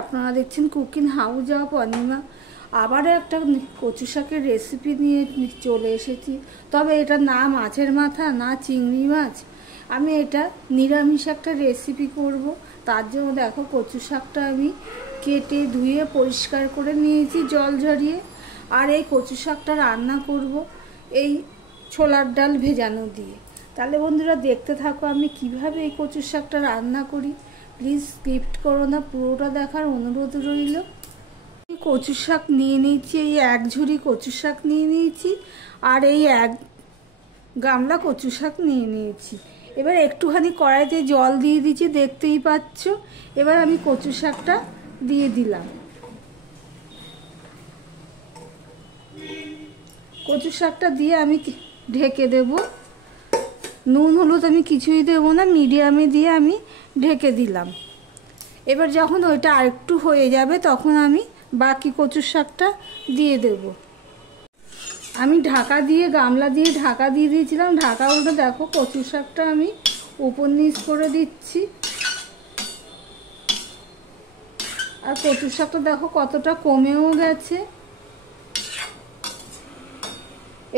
আপনারা দেখছেন cooking house of Anima. আবারও একটা কচু শাকের রেসিপি নিয়ে চলে এসেছি। তবে এটা না মাছের মাথা না চিংড়ি মাছ, আমি এটা নিরামিষ একটা রেসিপি করব। তার জন্য দেখো কচু শাকটা আমি কেটে ধুয়ে পরিষ্কার করে নিয়েছি জল ঝরিয়ে। আর এই কচু শাকটা রান্না করব এই ছোলার ডাল ভেজানো দিয়ে। তাহলে বন্ধুরা দেখতে থাকো আমি কিভাবে এই কচু শাকটা রান্না করি। প্লিজ স্কিপ করো না, পুরোটা দেখার অনুরোধ রইল। কচু শাক নিয়ে নিয়েছি, এই এক ঝুড়ি কচু শাক নিয়ে নিয়েছি আর এই এক গামলা কচু শাক নিয়ে নিয়েছি। এবার একটুখানি কড়াইতে জল দিয়ে দিচ্ছি, দেখতেই পাচ্ছ। এবার আমি কচু শাকটা দিয়ে দিলাম। কচু শাকটা দিয়ে আমি ঢেকে দেব। নুন হলুদ আমি কিছুই দেবো না, মিডিয়ামে দিয়ে আমি ঢেকে দিলাম। এবার যখন ওইটা আরেকটু হয়ে যাবে তখন আমি বাকি কচু শাকটা দিয়ে দেব। আমি ঢাকা দিয়ে গামলা দিয়ে ঢাকা দিয়ে দিয়েছিলাম। ঢাকা উল্টে দেখো কচু শাকটা আমি উপর নিচ করে দিচ্ছি। আর কচু শাকটা দেখো কতটা কমেও গেছে।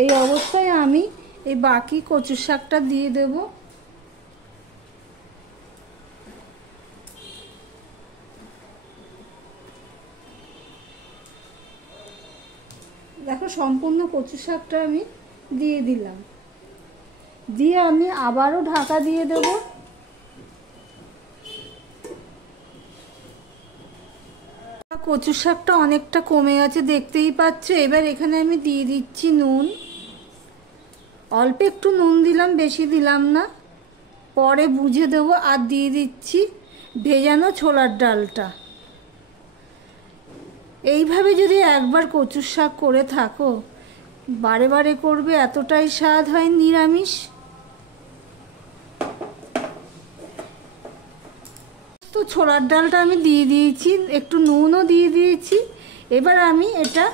এই অবস্থায় আমি এই বাকি কচু শাকটা দিয়ে দেব। দেখো সম্পূর্ণ কচু শাকটা আমি দিয়ে দিলাম। দিয়ে আমি আবারও ঢাকা দিয়ে দেব। কচু শাকটা অনেকটা কমে গেছে, দেখতেই পাচ্ছ। এবার এখানে আমি দিয়ে দিচ্ছি নুন। অল্প একটু নুন দিলাম, বেশি দিলাম না, পরে বুঝে দেবো। আর দিয়ে দিচ্ছি ভেজানো ছোলার ডালটা। এইভাবে যদি একবার কচু শাক করে থাকো, বারে বারে করবে, এতটাই স্বাদ হয় নিরামিষ। তো ছোলার ডালটা আমি দিয়ে দিয়েছি, একটু নুনও দিয়ে দিয়েছি। এবার আমি এটা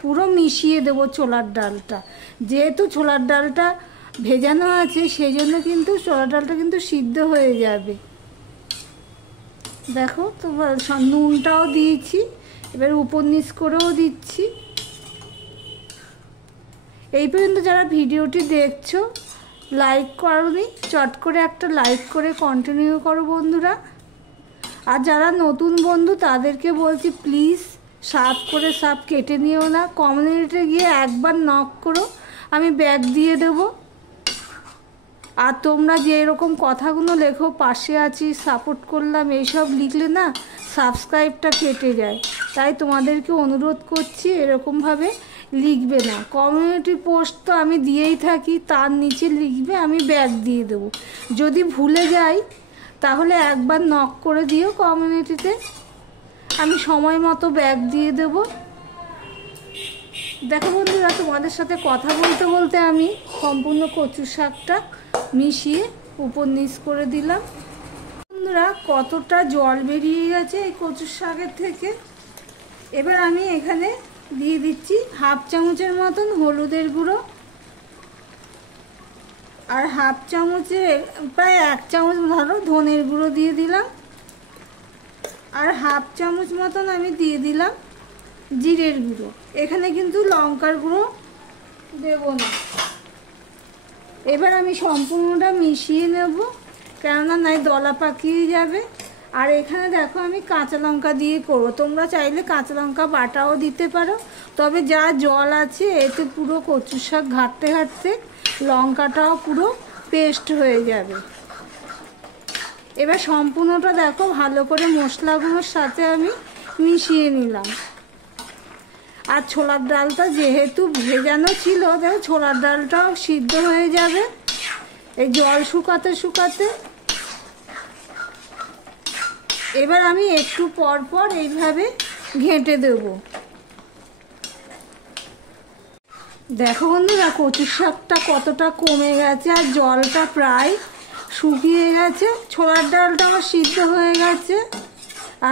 পুরো মিশিয়ে দেবো ছোলার ডালটা। যেহেতু ছোলার ডালটা ভেজানো আছে সেই জন্য কিন্তু ছোলার ডালটা কিন্তু সিদ্ধ হয়ে যাবে। দেখো তো নুনটাও দিয়েছি, এবার উপর নিচ করেও দিচ্ছি। এই পর্যন্ত যারা ভিডিওটি দেখছো লাইক করোনি, চট করে একটা লাইক করে কন্টিনিউ করো বন্ধুরা। আর যারা নতুন বন্ধু তাদেরকে বলছি প্লিজ সাপ কেটে নিও না। কমিউনিটিতে গিয়ে একবার নক করো, আমি ব্যাগ দিয়ে দেব। আর তোমরা যে এরকম কথাগুলো লেখো, পাশে আছি, সাপোর্ট করলাম, এইসব লিখলে না সাবস্ক্রাইবটা কেটে যায়। তাই তোমাদেরকে অনুরোধ করছি এরকমভাবে লিখবে না। কমিউনিটি পোস্ট তো আমি দিয়েই থাকি, তার নিচে লিখবে আমি ব্যাগ দিয়ে দেব। যদি ভুলে যাই তাহলে একবার নক করে দিও কমিউনিটিতে, আমি সময় মতো ব্যাগ দিয়ে দেব। দেখো বন্ধুরা, তোমাদের সাথে কথা বলতে বলতে আমি সম্পূর্ণ কচু শাকটা মিশিয়ে উপর নিচ করে দিলাম। বন্ধুরা কতটা জল বেরিয়ে গেছে এই কচু শাকের থেকে। এবার আমি এখানে দিয়ে দিচ্ছি হাফ চামচের মতন হলুদের গুঁড়ো, আর হাফ চামচের প্রায় এক চামচ ধরো ধনের গুঁড়ো দিয়ে দিলাম। আর হাফ চামচ মতন আমি দিয়ে দিলাম জিরের গুঁড়ো। এখানে কিন্তু লঙ্কার গুঁড়ো দেব না। এবার আমি সম্পূর্ণটা মিশিয়ে নেব, কেননা নয় দলা পাকিয়ে যাবে। আর এখানে দেখো আমি কাঁচা লঙ্কা দিয়ে করবো, তোমরা চাইলে কাঁচা লঙ্কা বাটাও দিতে পারো। তবে যা জল আছে এতে পুরো কচু শাক ঘাঁটতে ঘাঁটতে লঙ্কাটাও পুরো পেস্ট হয়ে যাবে। এবার সম্পূর্ণটা দেখো ভালো করে মশলাগুলোর সাথে আমি মিশিয়ে নিলাম। আর ছোলার ডালটা যেহেতু ভেজানো ছিল, দেখো ছোলার ডালটাও সিদ্ধ হয়ে যাবে এই জল শুকাতে শুকাতে। এবার আমি একটু পর পর এইভাবে ঘেঁটে দেব। দেখো বন্ধুরা কচু শাকটা কতটা কমে গেছে আর জলটা প্রায় শুকিয়ে গেছে। ছোলার ডালটা আমার সিদ্ধ হয়ে গেছে।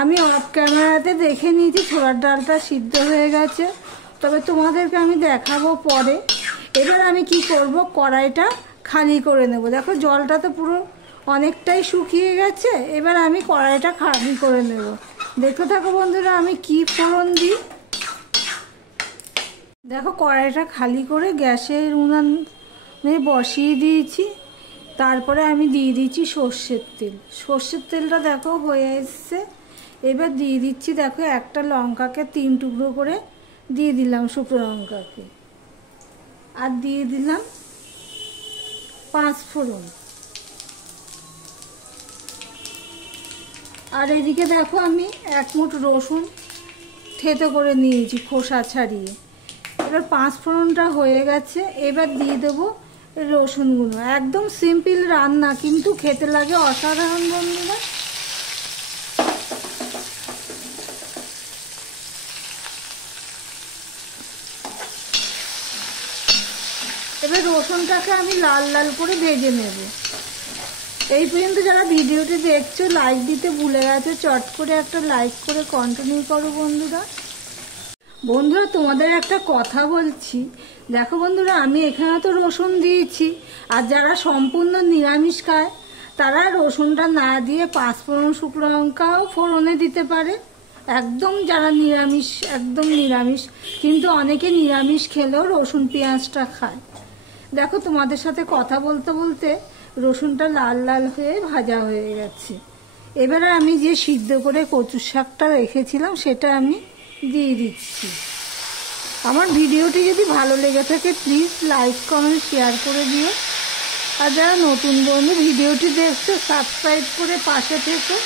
আমি অফ ক্যামেরাতে দেখে নিয়েছি ছোলার ডালটা সিদ্ধ হয়ে গেছে, তবে তোমাদেরকে আমি দেখাবো পরে। এবার আমি কি করব, কড়াইটা খালি করে নেব। দেখো জলটা তো পুরো অনেকটাই শুকিয়ে গেছে। এবার আমি কড়াইটা খালি করে নেব। দেখতে থাকো বন্ধুরা আমি কি ফোড়ন দিই। দেখো কড়াইটা খালি করে গ্যাসের উনানে বসিয়ে দিয়েছি। তারপরে আমি দিয়ে দিচ্ছি সর্ষের তেল। সর্ষের তেলটা দেখো হয়ে এসছে। এবার দিয়ে দিচ্ছি, দেখো একটা লঙ্কাকে 3 টুকরো করে দিয়ে দিলাম, শুকনো লঙ্কাকে। আর দিয়ে দিলাম 5 ফোড়ন। আর এদিকে দেখো আমি 1 মুঠ রসুন থেতো করে নিয়েছি খোসা ছাড়িয়ে। এবার 5 ফোড়নটা হয়ে গেছে। এবার দিয়ে দেবো রসুনগুলো। একদম সিম্পল রান্না, কিন্তু খেতে লাগে অসাধারণ বন্ধুরা। এবার রসুনটাকে আমি লাল লাল করে ভেজে নেব। এই পর্যন্ত যারা ভিডিওটি দেখছো লাইক দিতে ভুলে গেছো, চট করে একটা লাইক করে কন্টিনিউ করো বন্ধুরা। বন্ধুরা তোমাদের একটা কথা বলছি, দেখো বন্ধুরা আমি এখানে তো রসুন দিয়েছি, আর যারা সম্পূর্ণ নিরামিষ খায় তারা রসুনটা না দিয়ে 5 ফোড়ন শুকনো লঙ্কাও ফোড়নে দিতে পারে। একদম যারা নিরামিষ, একদম নিরামিষ, কিন্তু অনেকে নিরামিষ খেলেও রসুন পেঁয়াজটা খায়। দেখো তোমাদের সাথে কথা বলতে বলতে রসুনটা লাল লাল হয়ে ভাজা হয়ে গেছে। এবারে আমি যে সিদ্ধ করে কচুর শাকটা রেখেছিলাম সেটা আমি দিয়ে দিচ্ছি। আমার ভিডিওটি যদি ভালো লেগে থাকে প্লিজ লাইক কমেন্ট শেয়ার করে দিও। আর যারা নতুন বন্ধু ভিডিওটি দেখছো সাবস্ক্রাইব করে পাশে থেকো।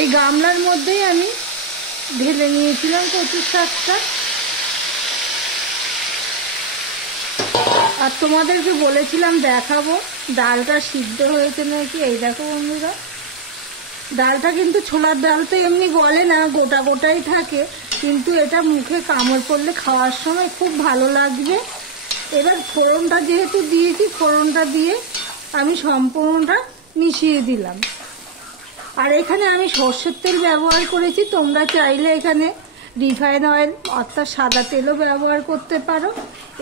এই গামলার মধ্যেই আমি ঢেলে নিয়েছিলাম কচুর শাকটা। আর তোমাদেরকে বলেছিলাম দেখাবো ডালটা সিদ্ধ হয়েছে নাকি। এই দেখো বন্ধুরা, ডালটা কিন্তু ছোলার ডাল তো এমনি গলে না, গোটা গোটাই থাকে, কিন্তু এটা মুখে কামড় করলে খাওয়ার সময় খুব ভালো লাগবে। এবার ফোড়নটা যেহেতু দিয়েছি, ফোড়নটা দিয়ে আমি সম্পূর্ণটা মিশিয়ে দিলাম। আর এখানে আমি সর্ষের তেল ব্যবহার করেছি, তোমরা চাইলে এখানে রিফাইন অয়েল অর্থাৎ সাদা তেলও ব্যবহার করতে পারো।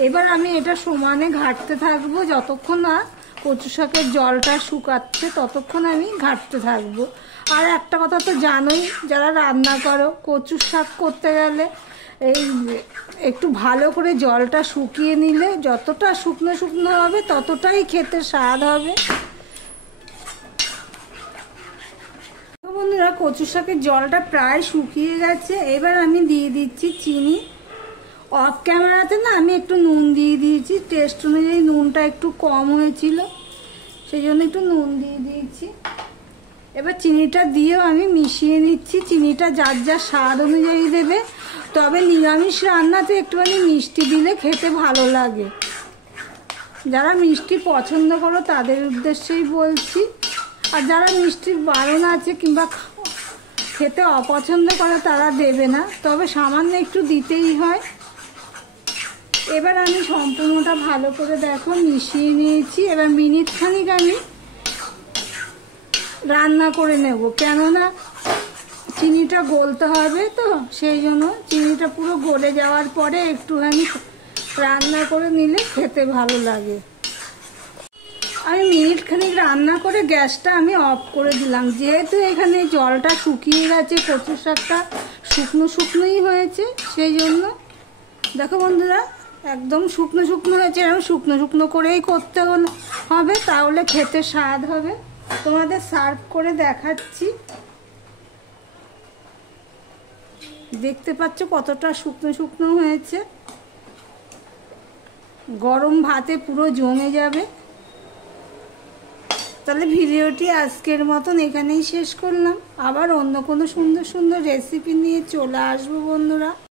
এবার আমি এটা সমানে ঘাঁটতে থাকবো, যতক্ষণ না কচু শাকের জলটা শুকাচ্ছে ততক্ষণ আমি ঘাঁটতে থাকবো। আর একটা কথা তো জানোই, যারা রান্না করো কচু শাক করতে গেলে এই একটু ভালো করে জলটা শুকিয়ে নিলে যতটা শুকনো শুকনো হবে ততটাই খেতে স্বাদ হবে। বন্ধুরা কচু শাকের জলটা প্রায় শুকিয়ে গেছে। এবার আমি দিয়ে দিচ্ছি চিনি। অফ ক্যামেরাতে না আমি একটু নুন দিয়ে দিয়েছি, টেস্ট অনুযায়ী নুনটা একটু কম হয়েছিল, সেই জন্য একটু নুন দিয়ে দিয়েছি। এবার চিনিটা দিয়েও আমি মিশিয়ে নিচ্ছি। চিনিটা যার যার স্বাদ অনুযায়ী দেবে, তবে নিরামিষ রান্নাতে একটুখানি মিষ্টি দিলে খেতে ভালো লাগে। যারা মিষ্টি পছন্দ করো তাদের উদ্দেশ্যেই বলছি। আর যারা মিষ্টির বারণ আছে কিংবা খেতে অপছন্দ করে তারা দেবে না, তবে সামান্য একটু দিতেই হয়। এবার আমি সম্পূর্ণটা ভালো করে দেখো মিশিয়ে নিয়েছি। এবার মিনিট খানিক আমি রান্না করে নেব, কেননা চিনিটা গলতে হবে, তো সেই জন্য চিনিটা পুরো গলে যাওয়ার পরে একটুখানি রান্না করে নিলে খেতে ভালো লাগে। আমি মিনিট খানিক রান্না করে গ্যাসটা আমি অফ করে দিলাম। যেহেতু এখানে জলটা শুকিয়ে গেছে, কচু শাকটা শুকনো শুকনোই হয়েছে, সেই জন্য দেখো বন্ধুরা একদম শুকনো শুকনো হয়েছে। এরকম শুকনো শুকনো করেই করতে হবে, তাহলে খেতে স্বাদ হবে। তোমাদের সার্ভ করে দেখাচ্ছি। দেখতে পাচ্ছ কতটা শুকনো শুকনো হয়েছে, গরম ভাতে পুরো জমে যাবে। তাহলে ভিডিওটি আজকের মতন এখানেই শেষ করলাম। আবার অন্য কোনো সুন্দর সুন্দর রেসিপি নিয়ে চলে আসবো বন্ধুরা।